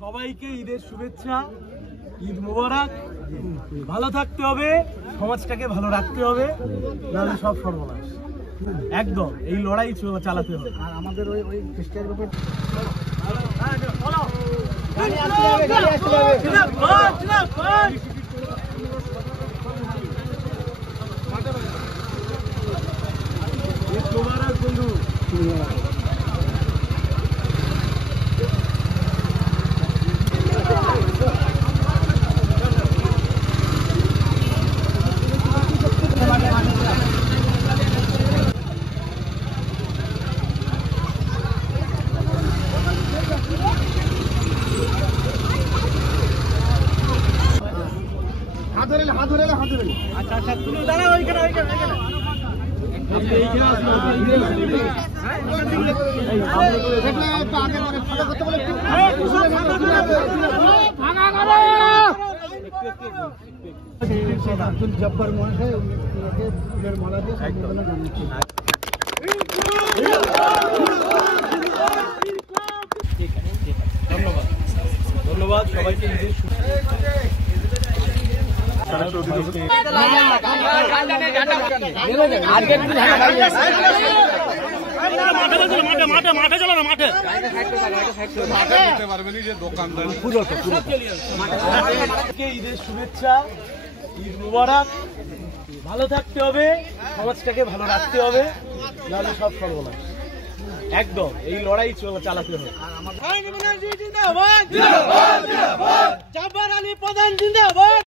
সবাইকে ঈদের শুভেচ্ছা, ঈদ মোবারক। ভালো থাকতে হবে, সমাজটাকে ভালো রাখতে হবে, নাহলে সব সর্বনাশ। একদম এই লড়াই চালাতে হবে। আর আমাদের ওই খ্রিস্টান গ্রুপের হাত ধরে আচ্ছা আচ্ছা, তুমি দাঁড়াও ওইখানে ওইখানে ওইখানে। আব্দুল জব্বার মহাশয় ফুলের মালা দিয়ে সম্বর্ধনা জানিয়েছেন। ধন্যবাদ ধন্যবাদ সবাইকে ঈদের ঈদের শুভেচ্ছা, ঈদ মুবারক। ভালো থাকতে হবে, সমাজটাকে ভালো রাখতে হবে, নাহলে সব সর্বনাশ। একদম এই লড়াই চালাতে হবে। জব্বার আলী প্রধান জিন্দাবাদ।